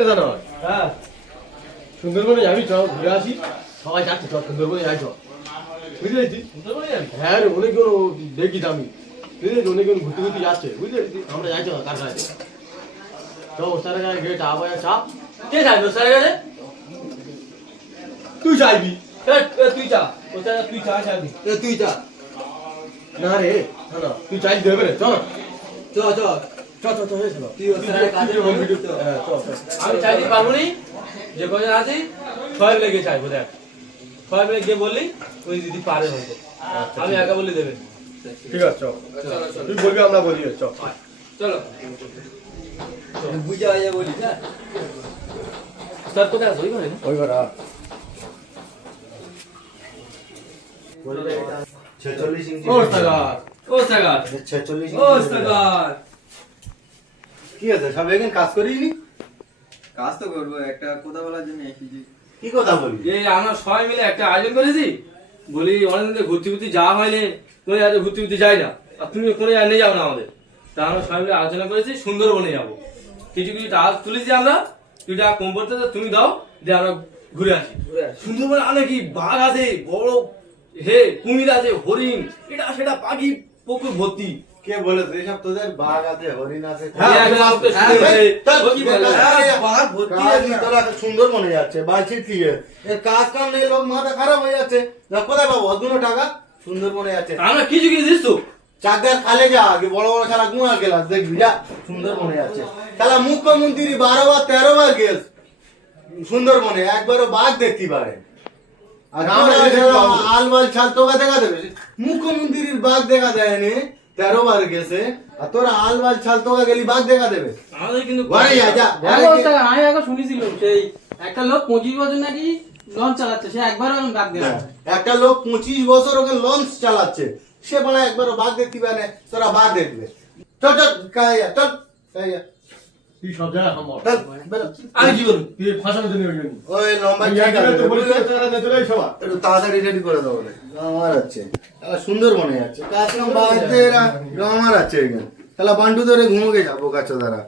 এটা না হ্যাঁ সুন্দরবনে যাবি চল ঘুরে আসি সবাই যাচ্ছে চল সুন্দরবনে যাই চল বুঝলি সুন্দরবনে যাবি? হ্যাঁ রে অনেকজন দেখি আমি বুঝলি অনেকজন ঘুরতে ঘুরতে যাচ্ছে বুঝলি আমরা যাই চল কার কাছে চল ওস্তাদের কাছে গিয়ে চা পায়া চা কে যাবি ওস্তাদের কাছে? তুই চাইবি তুই চা ওস্তাদ তুই চা চাবি। তুই চা না রে না না তুই চাই দেবে রে চল চল চল চল চল চল চল তুই ওস্তাদের কাজে বলবি তো। হ্যাঁ চল চল আমি চাইতে পারবো নি যে কজন আছি সবাই মিলে গিয়ে চাইবো দেখ সবাই মিলে গিয়ে বললি ওই দিদি পারে হয়তো আমি একা বললে দেবে। ঠিক আছে চল তুই বলবি আমরা বলি চল চলো বুঝা হয়ে বলি না ওস্তাদ কোথায় আছে ওই ঘরে? ওই ঘর ছেচল্লিশ ইঞ্চি ও ওস্তাদ ওস্তাদ 46 ইঞ্চি ওস্তাদ কি আছে সব এখানে কাজ করিসনি কাজ তো করবো একটা কথা বলার জন্য এসেছি। কি কথা বলবি এই আমরা সবাই মিলে একটা আয়োজন করেছি বলি অনেকদিন ধরে ঘুরতে ঘুরতে যাওয়া হয়নি তুমি আজ ঘুরতে ঘুরতে যাই না আর তুমি কোনো নিয়ে যাও না আমাদের তা আমরা সবাই মিলে আলোচনা করেছি সুন্দরবনে যাবো কিছু কিছু টাকা তুলেছি আমরা তুই টাকা কম পড়তে তুমি দাও দিয়ে আমরা ঘুরে আসি সুন্দরবনে অনেক কি বাঘ আছে বড় হে কুমির আছে হরিণ এটা সেটা পাখি পুকুর ভর্তি কে বলেছে এসব তোদের বাঘ আছে হরিণ আছে তোরা সুন্দর মনে যাচ্ছে বালছি ঠিক এর কাজ কাম নেই লোক মাথা খারাপ হয়ে যাচ্ছে কোথায় পাবো অদুনো টাকা সুন্দর মনে যাচ্ছে আমরা কিছু কিছু দিস তো চাকদার খালে যা আগে বড় বড় খেলা গুঁড়া গেলাস দেখবি যা সুন্দর মনে যাচ্ছে খেলা মুখ্যমন্ত্রী 12 বার 13 বার গেছ সুন্দরবনে একবারও বাঘ দেখতে পারে আর আলবাল ছাল তোকে দেখা দেবে মুখ্যমন্ত্রীর বাঘ দেখা দেয়নি 13 বার গেছে আর তোরা আলবাল ছাল তোকে গেলি বাঘ দেখা দেবে আমাদের কিন্তু ঘরে যা যা আমি একবার শুনেছিলাম সেই একটা লোক 25 বছর নাকি লঞ্চ চালাচ্ছে সে একবারও আমি বাদ দেয় একটা লোক 25 বছর ওকে লঞ্চ চালাচ্ছে সে বলে একবারও বাঘ দেখতে পারে না তোরা বাঘ দেখবে চল চল কায়া চল কায়া তুই সব জায়গায় সম্ভব চল বেরো আমি কি করবো তুই ফাঁসানোর জন্য ওই জন্য ওই লম্বা ভাই জায়গা তো বলিস তারা নেতলে সবার একটু তাড়াতাড়ি রেডি করে দেবো আমার আছে সুন্দর মনে যাচ্ছে কাজ কাম বাড়তে আমার আছে এখানে তাহলে বান্টু ধরে ঘুমোকে যাবো কাছে দ্বারা